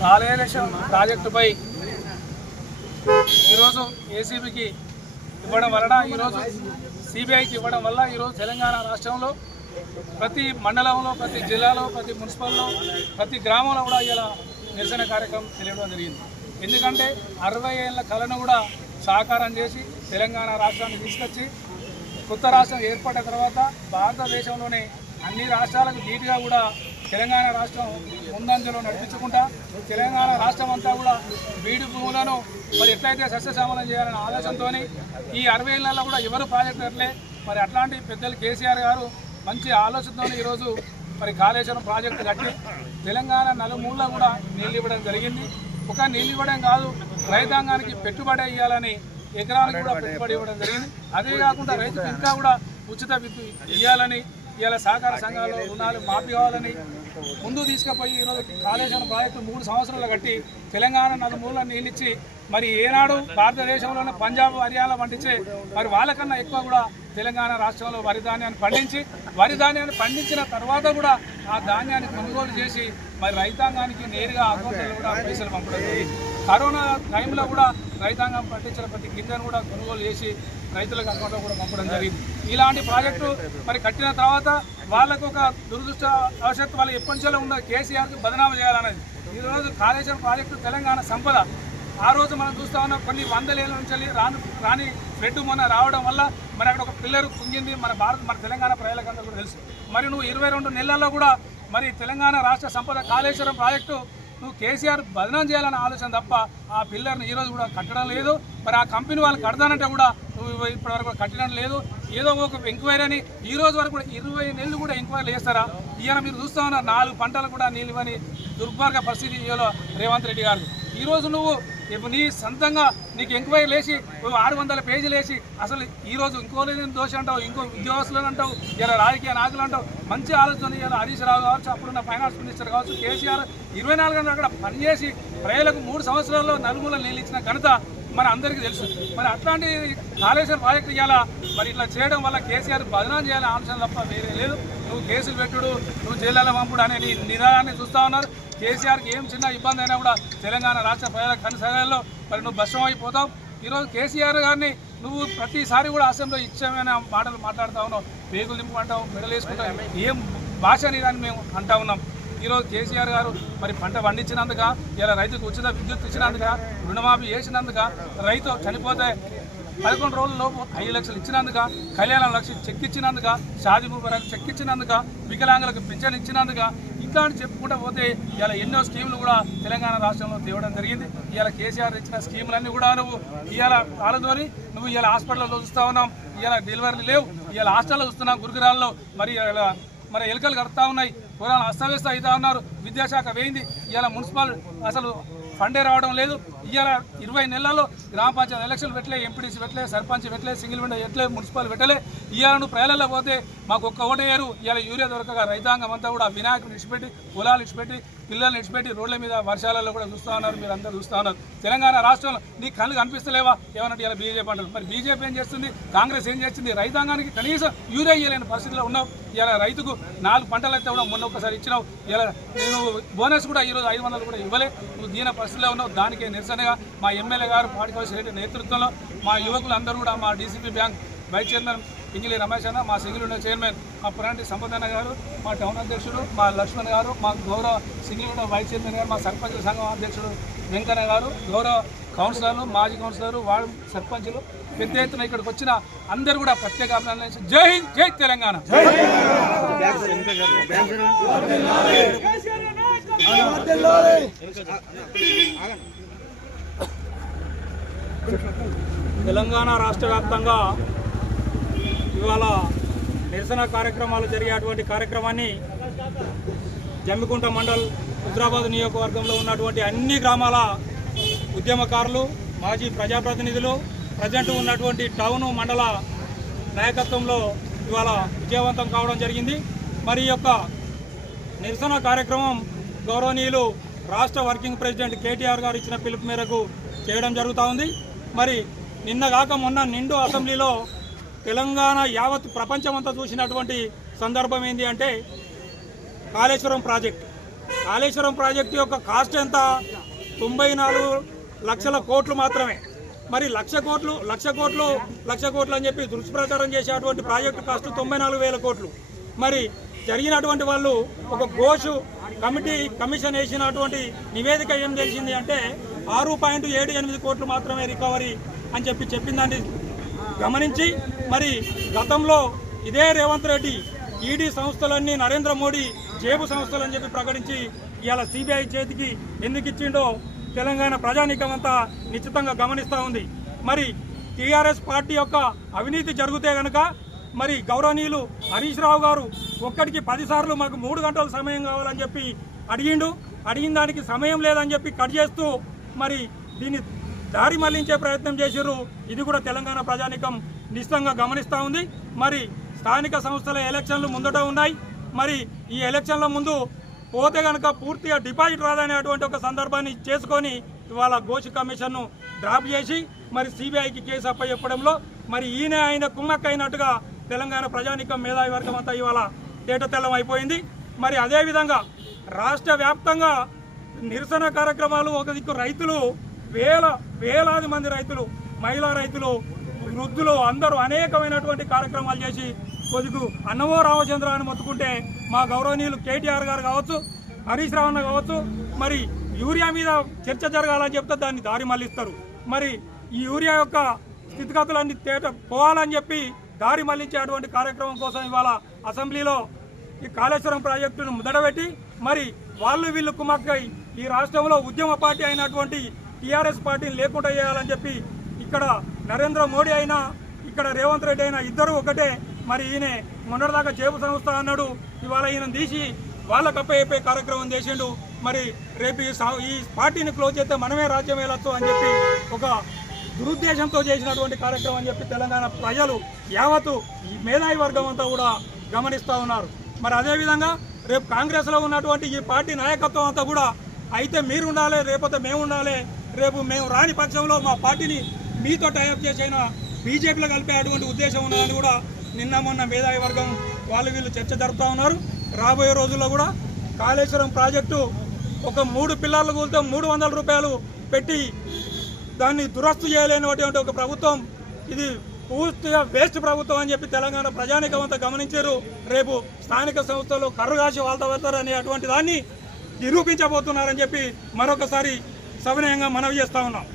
కాళేశ్వరం ప్రాజెక్టుపై ఈరోజు ఏసీబీకి ఇవ్వడం వలన ఈరోజు సిబిఐకి ఇవ్వడం వల్ల ఈరోజు తెలంగాణ రాష్ట్రంలో ప్రతి మండలంలో ప్రతి జిల్లాలో ప్రతి మున్సిపల్లో ప్రతి గ్రామంలో కూడా ఇలా నిరసన కార్యక్రమం తెలియడం జరిగింది. ఎందుకంటే అరవై ఏళ్ళ కళను కూడా సాకారం చేసి తెలంగాణ రాష్ట్రాన్ని తీసుకొచ్చి కొత్త రాష్ట్రం ఏర్పడిన తర్వాత భారతదేశంలోనే అన్ని రాష్ట్రాలకు ధీటుగా కూడా తెలంగాణ రాష్ట్రం ముందంజలో నడిపించుకుంటా తెలంగాణ రాష్ట్రం అంతా కూడా బీడు భూములను మరి ఎట్లయితే సస్యశ్యామలం చేయాలనే ఆలోచనతో ఈ అరవై ఏళ్ళలో కూడా ఎవరు ప్రాజెక్టు పెట్టలే మరి అట్లాంటి పెద్దలు కేసీఆర్ గారు మంచి ఆలోచనతో ఈరోజు మరి కాళేశ్వరం ప్రాజెక్టు కట్టి తెలంగాణ నలుమూల కూడా నీళ్ళు ఇవ్వడం జరిగింది. ఒక నీళ్ళు ఇవ్వడం కాదు రైతాంగానికి పెట్టుబడి ఇవ్వాలని ఎకరానికి కూడా పెట్టుబడి ఇవ్వడం జరిగింది. అదే కాకుండా రైతుకు ఇంకా కూడా ఉచిత విద్యుత్ ఇవ్వాలని ఇలా సహకార సంఘాలు రుణాలు మాఫీ కావాలని ముందు తీసుకుపోయి ఈరోజు కాళేశ్వరం ప్రాజెక్టు మూడు సంవత్సరాలు కట్టి తెలంగాణ నలుమూల నీళ్ళిచ్చి మరి ఏనాడు భారతదేశంలోనే పంజాబ్ హర్యానా పండించే మరి వాళ్ళకన్నా ఎక్కువ కూడా తెలంగాణ రాష్ట్రంలో వరి ధాన్యాన్ని పండించి వరి ధాన్యాన్ని పండించిన తర్వాత కూడా ఆ ధాన్యాన్ని కొనుగోలు చేసి మరి రైతాంగానికి నేరుగా అకౌంట్లో కూడా పైసలు పంపడం కరోనా టైంలో కూడా రైతాంగం పండించిన ప్రతి గింజను కూడా కొనుగోలు చేసి రైతులకు అకౌంట్లో కూడా పంపడం జరిగింది. ఇలాంటి ప్రాజెక్టు మరి కట్టిన తర్వాత వాళ్ళకు ఒక దురదృష్ట అవసరం వాళ్ళు ఎప్పటిలో ఉన్న కేసీఆర్కి బదనామా చేయాలనేది. ఈరోజు కాళేశ్వరం ప్రాజెక్టు తెలంగాణ సంపద. ఆ రోజు మనం చూస్తా ఉన్న కొన్ని వందల ఏళ్ళ నుంచి రాను రాని ఫ్లడ్ మొన్న రావడం వల్ల మరి అక్కడ ఒక పిల్లర్ కుంగింది. మన భారత్ మన తెలంగాణ ప్రజలకు కూడా తెలుసు. మరి నువ్వు ఇరవై రెండు నెలల్లో కూడా మరి తెలంగాణ రాష్ట్ర సంపద కాళేశ్వరం ప్రాజెక్టు నువ్వు కేసీఆర్ బదనం చేయాలనే ఆలోచన తప్ప ఆ పిల్లర్ని ఈరోజు కూడా కట్టడం లేదు. మరి ఆ కంపెనీ వాళ్ళు కడతానంటే కూడా నువ్వు ఇప్పటివరకు కట్టడం లేదు. ఏదో ఒక ఎంక్వైరీ అని ఈ రోజు వరకు కూడా ఇరవై నెలలు కూడా ఎంక్వైరీ చేస్తారా? ఇవాళ మీరు చూస్తా ఉన్నారు నాలుగు పంటలు కూడా నీళ్ళు దుర్భార్గ పరిస్థితి ఇవాళ రేవంత్ రెడ్డి గారు ఈ రోజు నువ్వు ఇప్పుడు నీ సొంతంగా నీకు ఎంక్వైరీ లేచి నువ్వు ఆరు వందల పేజీలు వేసి అసలు ఈ రోజు ఇంకో లేని దోష అంటావు ఇంకో ఉద్యోగస్తులు అంటావు ఇలా రాజకీయ నాయకులు అంటావు. మంచి ఆలోచన ఇలా హరీష్ రావు కావచ్చు అప్పుడున్న ఫైనాన్స్ మినిస్టర్ కావచ్చు కేసీఆర్ ఇరవై నాలుగు గంటలు అక్కడ పనిచేసి ప్రజలకు మూడు సంవత్సరాల్లో నలుమూల నీళ్ళు ఇచ్చిన ఘనత మన అందరికీ తెలుసు. మరి అట్లాంటి కాళేశ్వరం ప్రాజెక్టు ఇవ్వాలా మరి ఇట్లా చేయడం వల్ల కేసీఆర్ బదనాం చేయాలని ఆలోచన తప్ప వేరే లేదు. నువ్వు కేసులు పెట్టుడు నువ్వు జైల్లో పంపుడు అనే నీ నిదానాన్ని చూస్తా ఉన్నారు. కేసీఆర్కి ఏం చిన్న ఇబ్బంది అయినా కూడా తెలంగాణ రాష్ట్ర ప్రజల కనసాగాల్లో మరి నువ్వు భస్మం అయిపోతావు. ఈరోజు కేసీఆర్ గారిని నువ్వు ప్రతిసారి కూడా అసెంబ్లీలో ఇచ్చామైన మాటలు మాట్లాడుతూ ఉన్నావు. పేగులు దింపుకుంటావు మెడలు వేసుకుంటావు ఏం భాష అని మేము అంటా ఉన్నాం. ఈరోజు కేసీఆర్ గారు మరి పంట పండించినందుక ఇలా రైతుకు ఉచిత విద్యుత్ ఇచ్చినందుక రుణమాఫీ చేసినందుక రైతు చనిపోతే పదకొండు రోజుల లోపు ఐదు లక్షలు ఇచ్చినందుక కళ్యాణ లక్ష చెక్ ఇచ్చినందుక షాది ముబారక్ చెక్ ఇచ్చినందుక వికలాంగులకు పింఛన్ ఇచ్చినందుక ఇట్లాంటి చెప్పుకుంటూ పోతే ఇలా ఎన్నో స్కీములు కూడా తెలంగాణ రాష్ట్రంలో తేవడం జరిగింది. ఇలా కేసీఆర్ ఇచ్చిన స్కీములన్నీ కూడా నువ్వు ఇవాళ వాళ్ళతోని నువ్వు ఇలా హాస్పిటల్లో చూస్తూ ఉన్నాం. ఇలా డెలివరీలు లేవు. ఇలా హాస్టల్లో చూస్తున్నాం గురుకురాల్లో మరి ఇలా మరి ఎలుకలు కడతా ఉన్నాయి. పురాణ అస్తవ్యస్త అవుతా ఉన్నారు. విద్యాశాఖ వేయింది. ఇవాళ మున్సిపల్ అసలు ఫండే రావడం లేదు. ఇవాళ ఇరవై నెలల్లో గ్రామ పంచాయతీ ఎలక్షన్ పెట్టలే ఎంపీడీసీ పెట్టలే సర్పంచ్ పెట్టలే సింగిల్ విండో పెట్టలే మున్సిపల్ పెట్టలే. ఇవాళ నువ్వు ప్రజలలో పోతే మాకు ఒక్క ఓటేయరు ఇవాళ యూరియా దొరకగా రైతాంగం అంతా కూడా వినాయకుడు ఇచ్చిపెట్టి కులాలు ఇచ్చిపెట్టి పిల్లల్ని ఇచ్చిపెట్టి రోడ్ల మీద వర్షాలలో కూడా చూస్తూ ఉన్నారు. మీరు అందరూ చూస్తూ ఉన్నారు. తెలంగాణ రాష్ట్రంలో నీ కళ్ళు కనిపిస్తలేవా? ఏమన్నట్టు ఇలా బీజేపీ అంటారు మరి బీజేపీ ఏం చేస్తుంది? కాంగ్రెస్ ఏం చేస్తుంది? రైతాంగానికి కనీసం యూరియా ఇవ్వలేని పరిస్థితిలో ఉన్నావు ఇలా రైతుకు నాలుగు పంటలు అయితే కూడా మొన్న ఒక్కసారి ఇచ్చినావు. ఇలా నేను బోనస్ కూడా ఈరోజు ఐదు వందలు కూడా ఇవ్వలే. నువ్వు దీని పరిస్థితిలో ఉన్నావు. దానికి నిరసనగా మా ఎమ్మెల్యే గారు పాటికోసి రెడ్డి నేతృత్వంలో మా యువకులు అందరూ కూడా మా డీసీపీ బ్యాంక్ వైస్ చైర్మన్ ఇంగిలి రమేష్ అన్న మా సింగిల్ చైర్మన్ మా పురాంటి సంపదన్న గారు మా టౌన్ అధ్యక్షుడు మా లక్ష్మణ్ గారు మా గౌరవ సింగిల్ వైస్ చైర్మన్ గారు మా సర్పంచ్ సంఘం అధ్యక్షుడు వెంకన్న గారు గౌరవ కౌన్సిలర్లు మాజీ కౌన్సిలర్లు వార్డు సర్పంచ్లు పెద్ద ఎత్తున ఇక్కడికి వచ్చిన అందరూ కూడా ప్రత్యేక అభినందన జై హింద్ జై తెలంగాణ. తెలంగాణ రాష్ట్ర వ్యాప్తంగా ఇవాళ నిరసన కార్యక్రమాలు జరిగేటువంటి కార్యక్రమాన్ని జమ్మికుంట మండల్ హుజరాబాద్ నియోజకవర్గంలో ఉన్నటువంటి అన్ని గ్రామాల ఉద్యమకారులు మాజీ ప్రజాప్రతినిధులు ప్రజెంట్ ఉన్నటువంటి టౌన్ మండల నాయకత్వంలో ఇవాళ విజయవంతం కావడం జరిగింది. మరి యొక్క నిరసన కార్యక్రమం గౌరవనీయులు రాష్ట్ర వర్కింగ్ ప్రెసిడెంట్ కేటీఆర్ గారు ఇచ్చిన పిలుపు మేరకు చేయడం జరుగుతూ ఉంది. మరి నిన్న కాక మొన్న నిండు అసెంబ్లీలో తెలంగాణ యావత్ ప్రపంచమంతా చూసినటువంటి సందర్భం ఏంటి అంటే కాళేశ్వరం ప్రాజెక్ట్. కాళేశ్వరం ప్రాజెక్టు యొక్క కాస్ట్ ఎంత? తొంభై నాలుగు లక్షల కోట్లు మాత్రమే. మరి లక్ష కోట్లు లక్ష కోట్లు లక్ష కోట్లు అని చెప్పి దుష్ప్రచారం చేసేటువంటి ప్రాజెక్టు కాస్ట్ తొంభై నాలుగు వేల కోట్లు. మరి జరిగినటువంటి వాళ్ళు ఒక ఘోషు కమిటీ కమిషన్ వేసినటువంటి నివేదిక ఏం తెలిసింది అంటే ఆరు పాయింట్ ఏడు ఎనిమిది కోట్లు మాత్రమే రికవరీ అని చెప్పి చెప్పిందాన్ని గమనించి మరి గతంలో ఇదే రేవంత్ రెడ్డి ఈడీ సంస్థలన్నీ నరేంద్ర మోడీ జేబు సంస్థలు అని చెప్పి ప్రకటించి ఇవాళ సిబిఐ చేతికి ఎందుకు ఇచ్చిండో తెలంగాణ ప్రజానీకం అంతా నిశ్చితంగా గమనిస్తూ ఉంది. మరి టీఆర్ఎస్ పార్టీ యొక్క అవినీతి జరిగితే గనక మరి గౌరవనీయులు హరీష్ రావు గారు ఒక్కడికి పదిసార్లు మాకు మూడు గంటల సమయం కావాలని చెప్పి అడిగిండు. అడిగిన దానికి సమయం లేదని చెప్పి కట్ చేస్తూ మరి దీన్ని దారి మళ్ళించే ప్రయత్నం చేసిర్రు. ఇది కూడా తెలంగాణ ప్రజానికం నిశ్చితంగా గమనిస్తూ ఉంది. మరి స్థానిక సంస్థల ఎలక్షన్లు ముందట ఉన్నాయి. మరి ఈ ఎలక్షన్ల ముందు పోతే కనుక పూర్తిగా డిపాజిట్ రాదనేటువంటి ఒక సందర్భాన్ని చేసుకొని ఇవాళ ఘోష్ కమిషన్ను డ్రాప్ చేసి మరి సిబిఐకి కేసు అప్పచెప్పడంలో మరి ఈయన ఆయన కుమ్మక్కైనట్టుగా తెలంగాణ ప్రజానికం మేధావి వర్గం అంతా ఇవాళ తేటతెల్లం అయిపోయింది. మరి అదేవిధంగా రాష్ట్ర వ్యాప్తంగా నిరసన కార్యక్రమాలు ఒక దిక్కు రైతులు వేల వేలాది మంది రైతులు మహిళా రైతులు వృద్ధులు అందరూ అనేకమైనటువంటి కార్యక్రమాలు చేసి కొద్దిగు అన్నమో రామచంద్ర అని మొత్తుకుంటే మా గౌరవనీయులు కేటీఆర్ గారు కావచ్చు హరీష్ రావణ కావచ్చు మరి యూరియా మీద చర్చ జరగాలని చెప్తే దాన్ని దారి మళ్ళిస్తారు. మరి ఈ యూరియా యొక్క స్థితిగతులన్నీ తేట పోవాలని చెప్పి దారి మళ్ళించేటువంటి కార్యక్రమం కోసం ఇవాళ అసెంబ్లీలో ఈ కాళేశ్వరం ప్రాజెక్టును ముదడబెట్టి మరి వాళ్ళు వీళ్ళు కుమక్కై ఈ రాష్ట్రంలో ఉద్యమ పార్టీ అయినటువంటి టీఆర్ఎస్ పార్టీని లేకుండా చేయాలని చెప్పి ఇక్కడ నరేంద్ర మోడీ అయినా ఇక్కడ రేవంత్ రెడ్డి అయినా ఇద్దరు ఒకటే మరి ఈయన మొన్నటిదాకా చేపు సంస్థ అన్నాడు ఇవాళ ఈయన తీసి వాళ్ళ అయిపోయే కార్యక్రమం చేసిండు. మరి రేపు ఈ ఈ పార్టీని క్లోజ్ చేస్తే మనమే రాజ్యం వెళ్ళొచ్చు అని చెప్పి ఒక దురుద్దేశంతో చేసినటువంటి కార్యక్రమం అని చెప్పి తెలంగాణ ప్రజలు యావత్తు ఈ మేధావి వర్గం అంతా కూడా గమనిస్తూ ఉన్నారు. మరి అదేవిధంగా రేపు కాంగ్రెస్లో ఉన్నటువంటి ఈ పార్టీ నాయకత్వం అంతా కూడా అయితే మీరు ఉండాలి రేపతే మేము ఉండాలి రేపు మేము రాని పక్షంలో మా పార్టీని మీతో టైప్ చేసైనా బీజేపీలో కలిపేటువంటి ఉద్దేశం ఉన్నదని కూడా నిన్న మొన్న మేధావి వర్గం వాళ్ళు వీళ్ళు చర్చ జరుపుతూ ఉన్నారు. రాబోయే రోజుల్లో కూడా కాళేశ్వరం ప్రాజెక్టు ఒక మూడు పిల్లర్లు కూలితే మూడు వందల రూపాయలు పెట్టి దాన్ని దురస్తు చేయలేనటువంటి ఒక ప్రభుత్వం. ఇది పూర్తిగా వేస్ట్ ప్రభుత్వం అని చెప్పి తెలంగాణ ప్రజానికం అంతా గమనించారు. రేపు స్థానిక సంస్థలు కర్రు కాసి వాళ్ళతో వెళ్తారు అనే అటువంటి దాన్ని నిరూపించబోతున్నారని చెప్పి మరొకసారి సవినయంగా మనవి చేస్తా ఉన్నాం.